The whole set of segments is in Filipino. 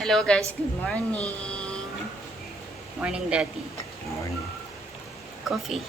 Hello guys, good morning. Morning daddy. Good morning. Coffee.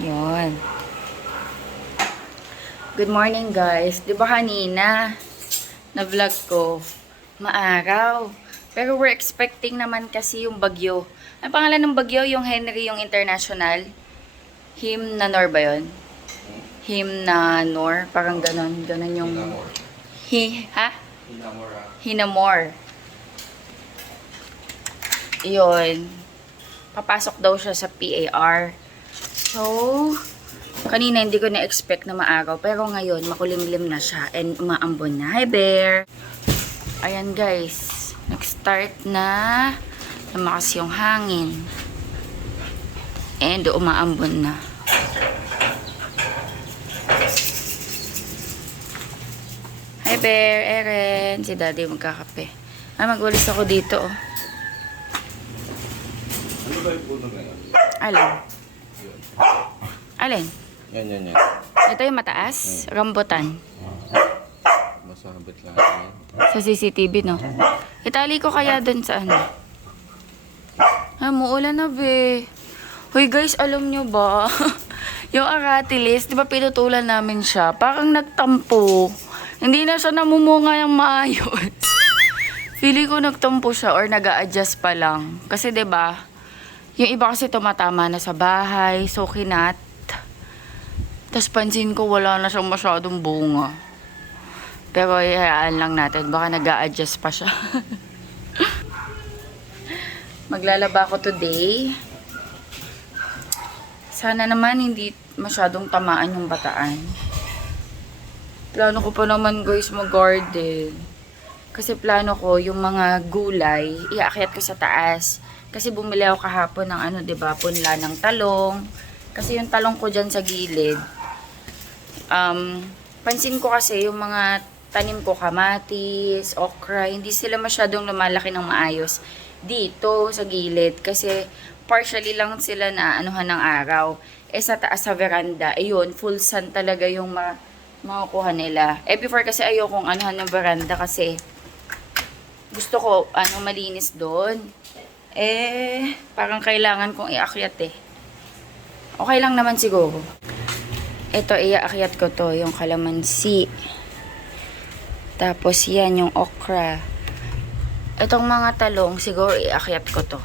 Yun. Good morning guys. Di ba kanina na vlog ko maaraw. Pero we're expecting naman kasi yung bagyo. Ang pangalan ng bagyo, yung Henry, yung international. Himnanor ba yun? Himnanor. Parang ganon. Ganon yung... Hinamor. Yun. Papasok daw siya sa PAR. So, kanina hindi ko na-expect na maaraw. Pero ngayon, makulimlim na siya. And umaambon na. Hi, Bear! Ayan, guys. Nag-start na. Lumakas yung hangin. And umaambon na. Hi, Bear! Eren! Si Daddy magkakape. Magwalis ako dito, oh. Ano ba yung puno na yan? Alin? Alin? Yan. Ito yung mataas? Rambutan. Masabit lang yan. Sa CCTV, no? Itali ko kaya dun sa ano? Muulan na, be. Hoy, guys, alam nyo ba? Yung aratilis, di ba pinutulan namin siya? Parang nagtampo. Hindi na siya namumunga yung maayos. Feeling ko nagtampo siya or nag-a-adjust pa lang. Kasi 'di ba? Yung iba kasi tumatama na sa bahay, so kinat. Tapos pansin ko wala na siyang masyadong bunga. Pero hayaan lang natin, baka nag-a-adjust pa siya. Maglalaba ako today. Sana naman hindi masyadong tamaan yung bataan. Plano ko pa naman guys mag-garden. Kasi plano ko yung mga gulay, iakyat ko sa taas. Kasi bumili ako kahapon ng ano, 'di ba, punla ng talong. Kasi yung talong ko diyan sa gilid. Pansin ko kasi yung mga tanim ko, kamatis, okra, hindi sila masyadong lumalaki ng maayos dito sa gilid kasi partially lang sila na anuhan ng araw. Sa taas sa veranda, ayun, full sun talaga yung makukuha nila. Before kasi ayokong anuhan ng veranda kasi gusto ko malinis doon. Parang kailangan kong iakyat eh. Okay lang naman siguro. Ito, iaakyat ko to, yung kalamansi. Tapos yan, yung okra. Itong mga talong, siguro iakyat ko to.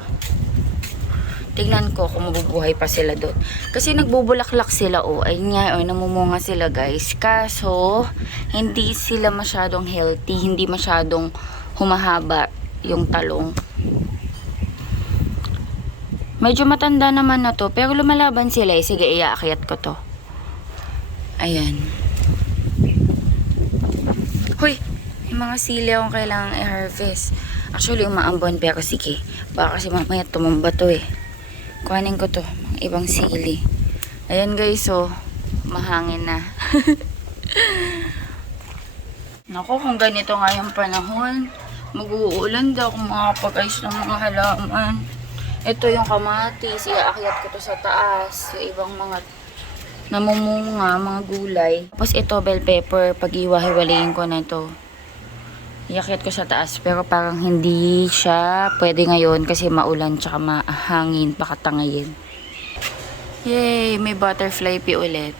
Tingnan ko kung mabubuhay pa sila doon. Kasi nagbubulaklak sila, oh. Ayun nga, oh, namumunga sila, guys. Kaso, hindi sila masyadong healthy. Hindi masyadong humahaba yung talong. Medyo matanda naman na to. Pero lumalaban sila, eh. Sige, iaakyat ko to. Ayan. Hoy! May mga sili akong kailangang i-harvest. Actually, umaambon. Pero sige. Baka kasi mamaya tumumba to, eh. Kuhanin ko to, mga ibang sili. Ayan guys, so mahangin na. Naku, kung ganito nga yung panahon, mag-uulan daw kung makapag-ayos ng mga halaman. Ito yung kamatis, iaakyat ko to sa taas. Yung ibang mga namumunga, mga gulay. Tapos ito, bell pepper, pag-iwahiwalayin ko na to. Iakyat ko sa taas, pero parang hindi siya pwede ngayon kasi maulan tsaka mahangin, pakatangayin. Yay! May butterfly pea ulit.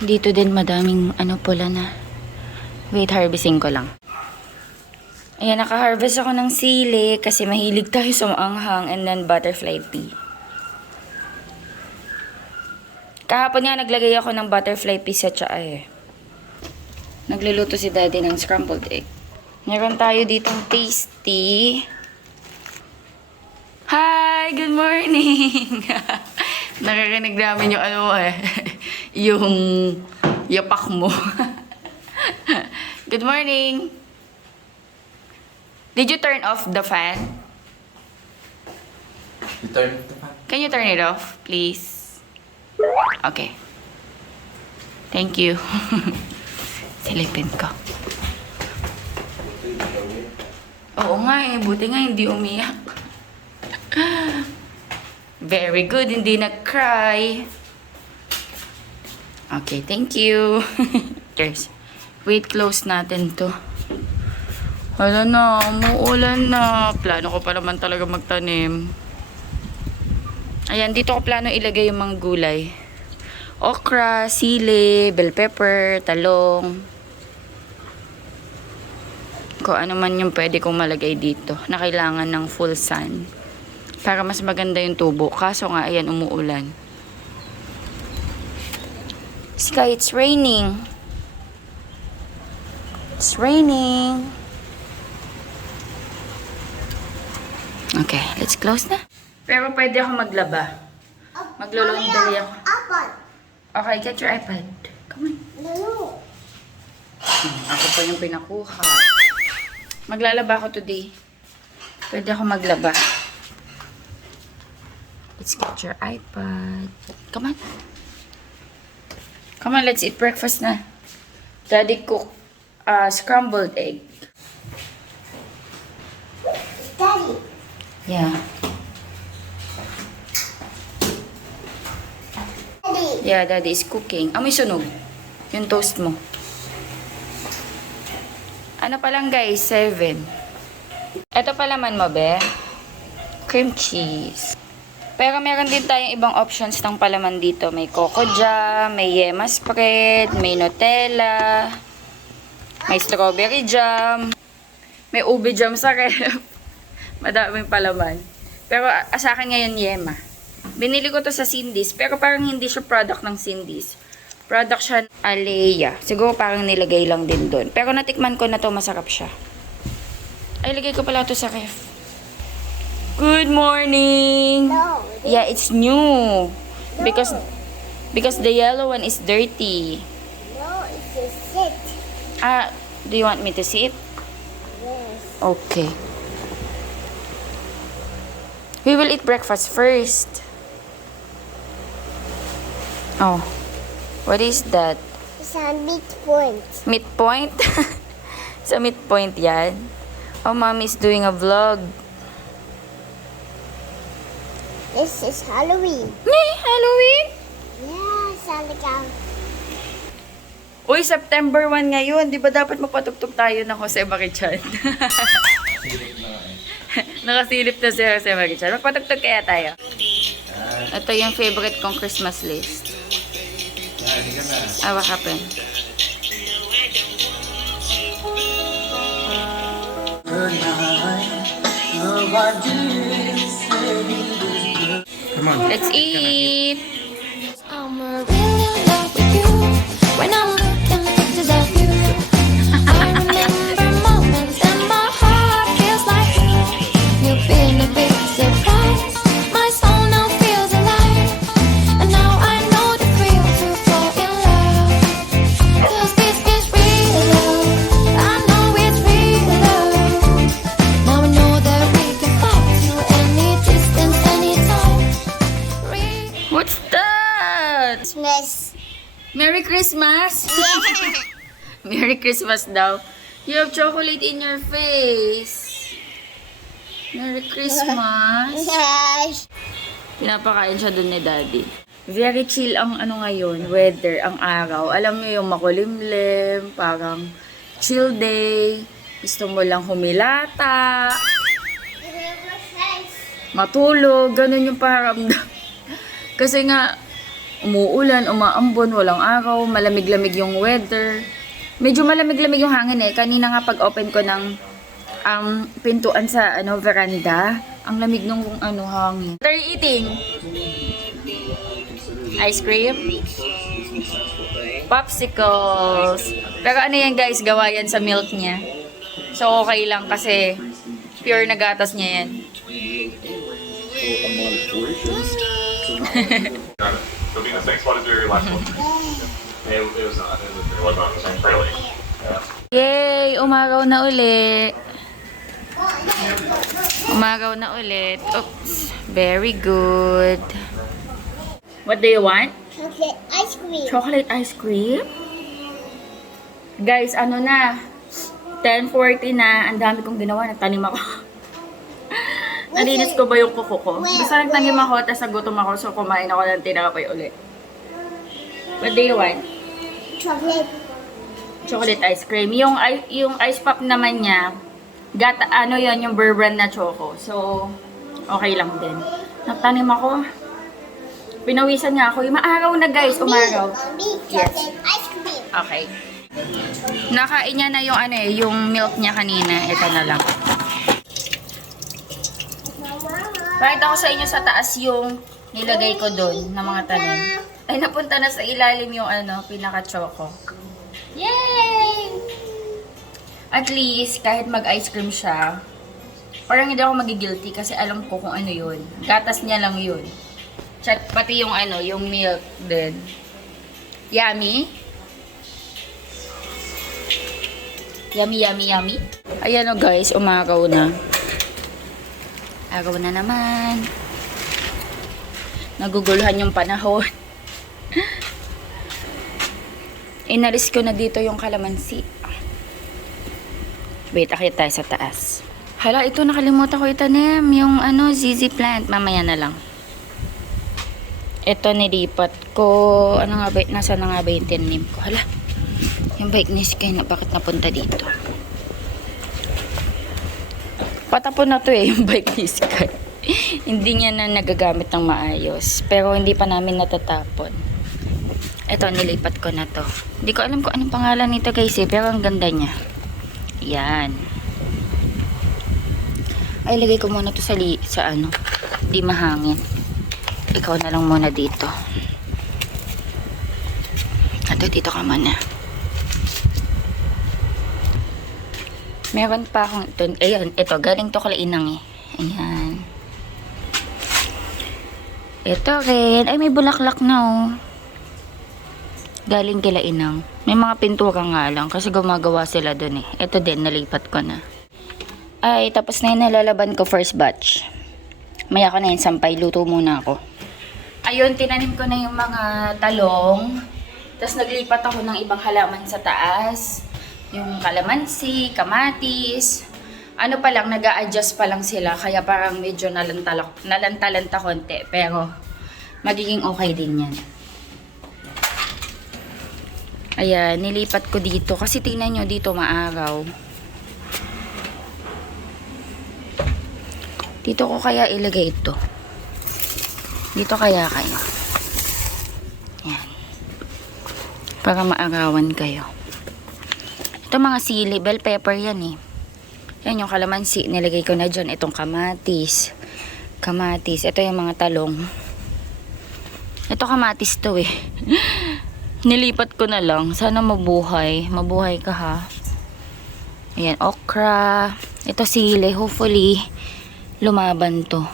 Dito din madaming pula na. Wait, harvesting ko lang. Ayan, naka-harvest ako ng sili kasi mahilig tayo sa maanghang and then butterfly pea. Kahapon nga naglagay ako ng butterfly pea sa tsaa eh. Nagluluto si daddy ng scrambled egg. Meron tayo ditong tasty. Hi! Good morning! Naririnig namin yung ano yung yapak mo. Good morning. Did you turn off the fan? You turn it on. Can you turn it off, please? Okay. Thank you. Silipin ko. Oo nga eh, buti nga hindi umiyak. Very good, hindi nag-cry. Okay, thank you. Cheers. Wait, close natin to. Wala na, umuulan na. Plano ko pa naman talaga magtanim. Ayan, dito ko plano ilagay yung mga gulay. Okra, sili, bell pepper, talong. Kung ano man yung pwede kong malagay dito na kailangan ng full sun. Para mas maganda yung tubo. Kaso nga, ayan, umuulan. Sky, it's raining. It's raining. Okay, let's close na. Pero pwede ako maglaba. Maglulundali ako. Okay, get your iPad. Come on. Ako pa yung pinakuha. Maglalaba ako today. Pwede ako maglaba. Let's get your iPad. Come on. Come on, let's eat breakfast na. Daddy cook scrambled egg. Daddy. Yeah. Daddy. Yeah, Daddy is cooking. Amoy sunog. Yung toast mo. Ano pa lang guys? 7. Ito pa laman mo, be. Cream cheese. Pero meron din tayong ibang options ng palaman dito. May coco jam, may yema spread, may Nutella, may strawberry jam, may ube jam sa ref. Madaming palaman. Pero sa akin ngayon yema. Binili ko to sa Cindy's, pero parang hindi siya product ng Cindy's. Product siya Alea. Siguro parang nilagay lang din doon. Pero natikman ko na to, masarap siya. Ay, lagay ko pala to sa ref. Good morning! No. Yeah, it's new. Because the yellow one is dirty. No, it's a sit. Do you want me to see it? Yes. Okay. We will eat breakfast first. Oh. What is that? It's a midpoint. Midpoint? Sa midpoint yan. Oh, mommy is doing a vlog. This is Halloween. Nay, Halloween? Yes, Halloween. Uy, September 1 ngayon. Di ba dapat magpatugtog tayo ng Jose Marichan? Nakasilip na si Jose Marichan. Magpatugtog kaya tayo. Ito yung favorite kong Christmas list. What happened? Come on. Let's eat! I'm really in love with you. When I'm looking at pictures of you, I remember moments and my heart feels like you've been a big surprise. My soul now feels alive, and now I know the thrill to fall in love. 'Cause this is real love. I know it's real love. Now I know that we can fly to any distance, anytime. What's that? Christmas. Merry Christmas! Yeah. Merry Christmas daw. You have chocolate in your face. Merry Christmas. Yes. Pinapakain siya dun ni Daddy. Very chill ang ano ngayon, weather, ang araw. Alam mo yung makulimlim, parang chill day. Gusto mo lang humilata, matulog, ganun yung paramdam. Kasi nga, umuulan, umaambon, walang araw, malamig-lamig yung weather. Medyo malamig-lamig yung hangin eh. Kanina nga pag-open ko ng pintuan sa veranda, ang lamig ng hangin. What are you eating? Ice cream? Popsicles. Pero ano yan guys, gawa yan sa milk niya. So okay lang kasi pure na gatas niya yan. So Venus, thanks. What is your last one? It was not. It was not the same really. Yeah. Yay! Umagaw na uli. Umagaw na ulit. Oops. Very good. What do you want? Chocolate ice cream. Chocolate ice cream? Guys, ano na? 10:40 na. Ang dami kong ginawa. Nagtanim ako. Nalinis ko ba yung kuko ko? Basta nagtanim ako, tapos nagutom ako, so kumain ako ng tinapay ulit. What do you want? Chocolate. Chocolate ice cream. Yung ice pop naman niya, ano yon yung Burbrand na choco. So, okay lang din. Nagtanim ako. Pinawisan nga ako. Yung maaraw na guys, umaraw. Mommy, Yes. chocolate ice cream. Okay. Nakain niya na yung yung milk niya kanina. Ito na lang. Pakita ko sa inyo sa taas yung nilagay ko doon na mga tanim. Ay, napunta na sa ilalim yung pinaka-choco. Yay! At least, kahit mag-ice cream siya, parang hindi ako magigilty kasi alam ko kung ano yun. Gatas niya lang yun. Pati yung yung milk din. Yummy? Yummy, yummy, yummy. Ayan o guys, umagaw na. Agaw na naman. Naguguluhan yung panahon. Inalis ko na dito yung kalamansi. Wait, akit tayo sa taas. Hala, ito nakalimutan ko itanim. Yung ZZ plant. Mamaya na lang. Ito nilipat ko. Ano nga ba? Nasa na nga ba yung tinanim ko? Hala. Yung bike ni Sky na bakit napunta dito? Patapon na to yung bike ni Sky. Hindi niya na nagagamit ng maayos. Pero hindi pa namin natatapon. Ito, nilipat ko na to. Hindi ko alam kung anong pangalan nito guys pero ang ganda niya. Yan. Ay, lagay ko muna to sa di mahangin. Ikaw na lang muna dito. Dito ka muna. Meron pa akong ito. Ayan, ito. Galing to kala inang eh. Ayan. Ito rin. Ay, may bulaklak na oh. Galing kila inang. May mga pintura nga lang kasi gumagawa sila dun eh. Ito din, nalipat ko na. Ay, tapos na yun nalalaban ko first batch. Maya ko na yun, sampay. Luto muna ako. Ayun, tinanim ko na yung mga talong. Tapos naglipat ako ng ibang halaman sa taas. Yung kalamansi, kamatis. Ano pa lang, nag-a-adjust pa lang sila. Kaya parang medyo nalanta konti. Pero magiging okay din yan. Ayan, nilipat ko dito. Kasi tingnan nyo dito maaraw. Dito ko kaya ilagay ito. Dito kaya kayo. Ayan. Para maarawan kayo. Ito mga sili, bell pepper yan eh. Yan yung kalamansi. Nilagay ko na dyan. Itong kamatis. Kamatis. Ito yung mga talong. Ito kamatis to eh. Nilipat ko na lang. Sana mabuhay. Mabuhay ka ha. Ayan, okra. Ito sili. Hopefully, lumaban to.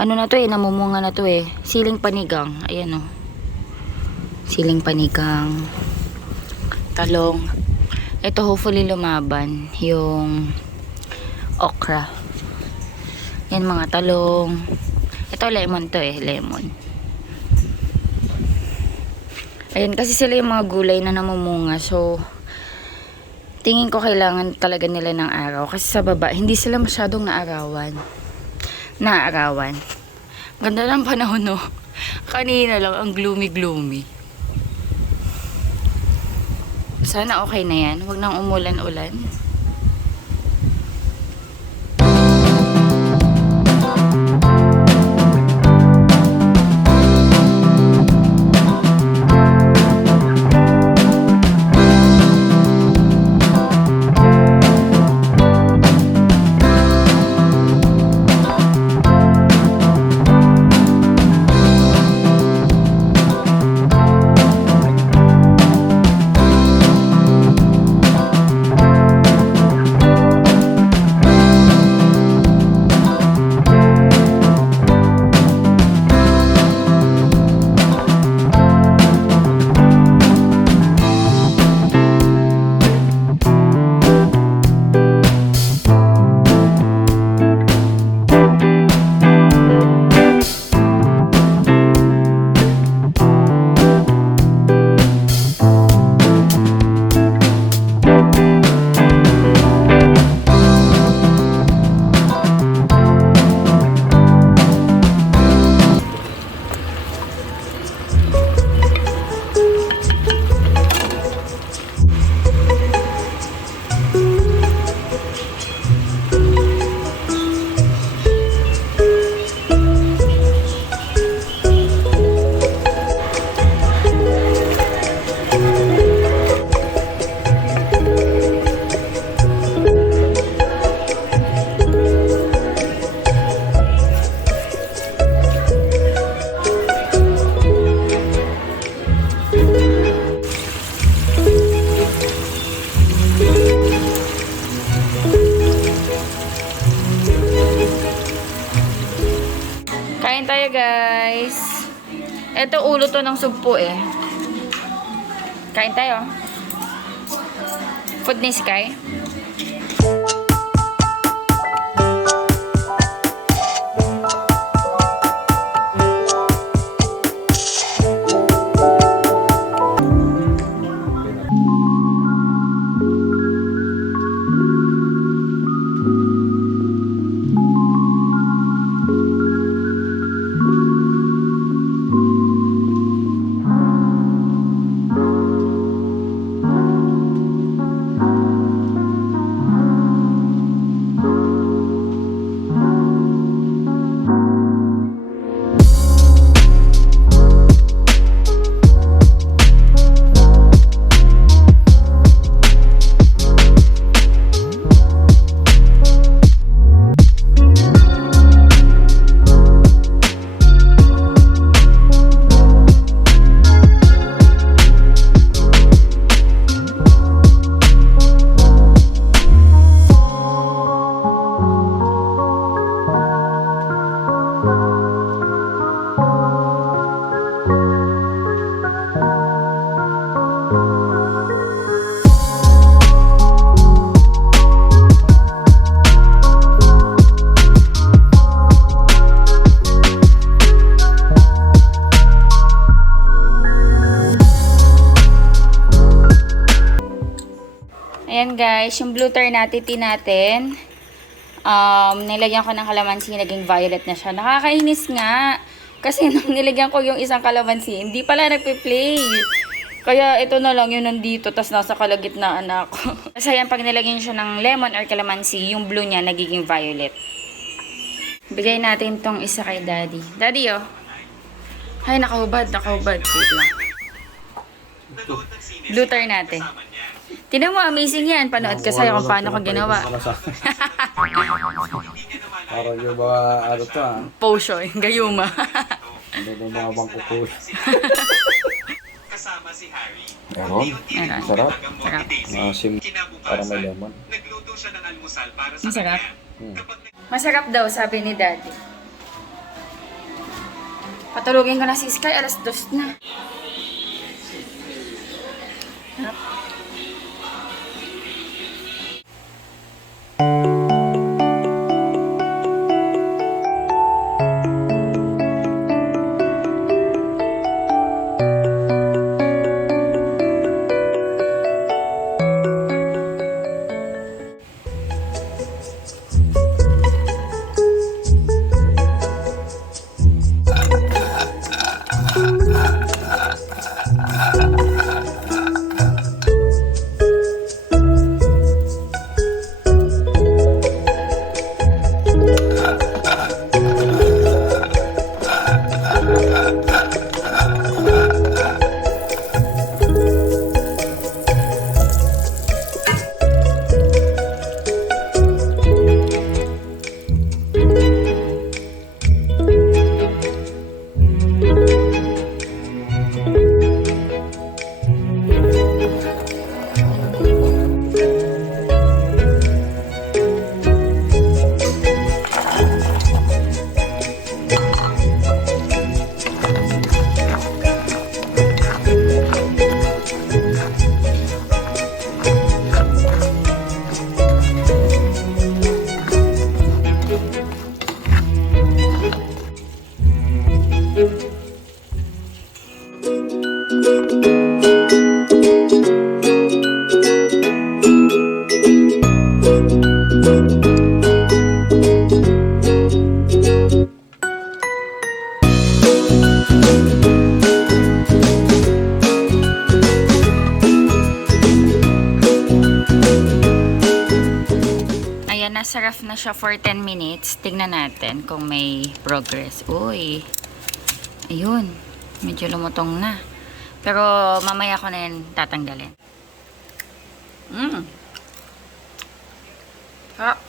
Ano na to eh, namumunga na to eh. Siling panigang. Ayan oh. Siling panigang. Talong. Ito hopefully lumaban. Yung okra. Yan mga talong. Ito lemon to eh, lemon. Ayan, kasi sila yung mga gulay na namumunga. So, tingin ko kailangan talaga nila ng araw. Kasi sa baba, hindi sila masyadong naarawan. Ganda ng panahon, no? Kanina lang, ang gloomy-gloomy. Sana okay na yan. Huwag nang umulan-ulan. Ito ulo to ng sugpo eh. Kain tayo. Food ni Sky. Ayan guys, yung blue ternatity natin, nilagyan ko ng kalamansi, naging violet na siya. Nakakainis nga. Kasi nung nilagyan ko yung isang kalamansi, hindi pala nagpe-play. Kaya ito na lang yun nandito, tas nasa kalagitnaan ako. Kasi yan, pag nilagyan siya ng lemon or kalamansi, yung blue niya nagiging violet. Bigay natin tong isa kay Daddy. Daddy, oh. Ay, nakahubad. Wait lang. Blue ternate. Tinan mo, amazing yan. Panood ka sa'yo kung paano ko ginawa. Parang yung mga ano to ah. Potion, gayuma. Ano yung mga bangko. Kasama si Harry. Meron. Meron. Sarap. Sarap. Maasim. Parang may lemon. Nagluto siya ng almusal para sa Masarap. kanya. Kapag Masarap daw, sabi ni Daddy. Patulugin ko na si Sky, alas 2 na. Sarap. Nasa ref na siya for 10 minutes. Tignan natin kung may progress. Uy. Ayun. Medyo lumutong na. Pero mamaya ko na yan tatanggalin. Sarap.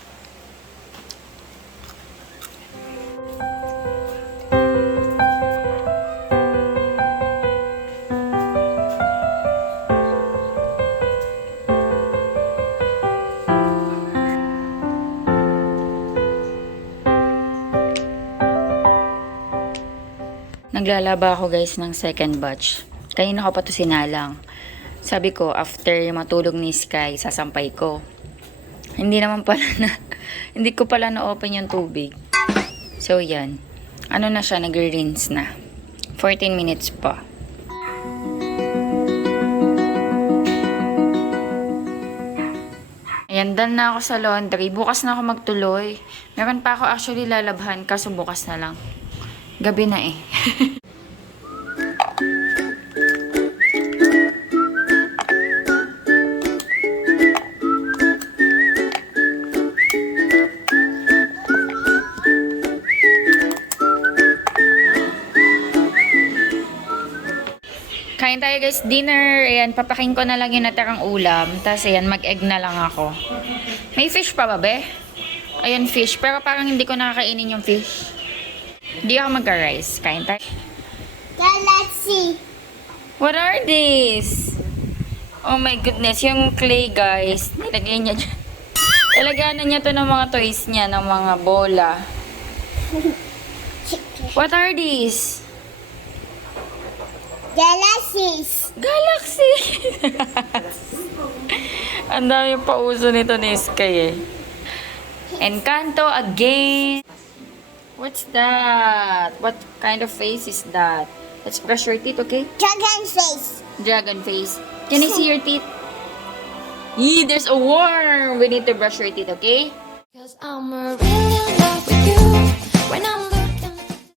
Naglalaba ako guys ng second batch. Kanina ko pa to sinalang. Sabi ko, after matulog ni Sky, sasampay ko. Hindi naman pala na, hindi ko pala na-open yung tubig. So, yan. Ano na siya, nag-rinse na. 14 minutes pa. Ayan, done na ako sa laundry. Bukas na ako magtuloy. Meron pa ako actually lalabhan, kaso bukas na lang. Gabi na eh. Kain tayo guys, dinner. Ayan, papakin ko na lang yung natirang ulam. Tapos ayan, mag-egg na lang ako. May fish pa ba, be? Ayan, fish. Pero parang hindi ko nakakainin yung fish. Hindi ako magka-rice. Kain tayo. Galaxy. What are these? Oh my goodness, yung clay guys. Nilagay niya dyan. Ilaganan niya to ng mga toys niya, ng mga bola. What are these? Galaxies. Galaxy! Ang dami pa uso nito ni Sky eh. Encanto again. What's that? What kind of face is that? Let's brush your teeth, okay? Dragon face. Dragon face. Can I see your teeth? Yee, there's a worm. We need to brush your teeth, okay? Cause I'm really in love with you. When I'm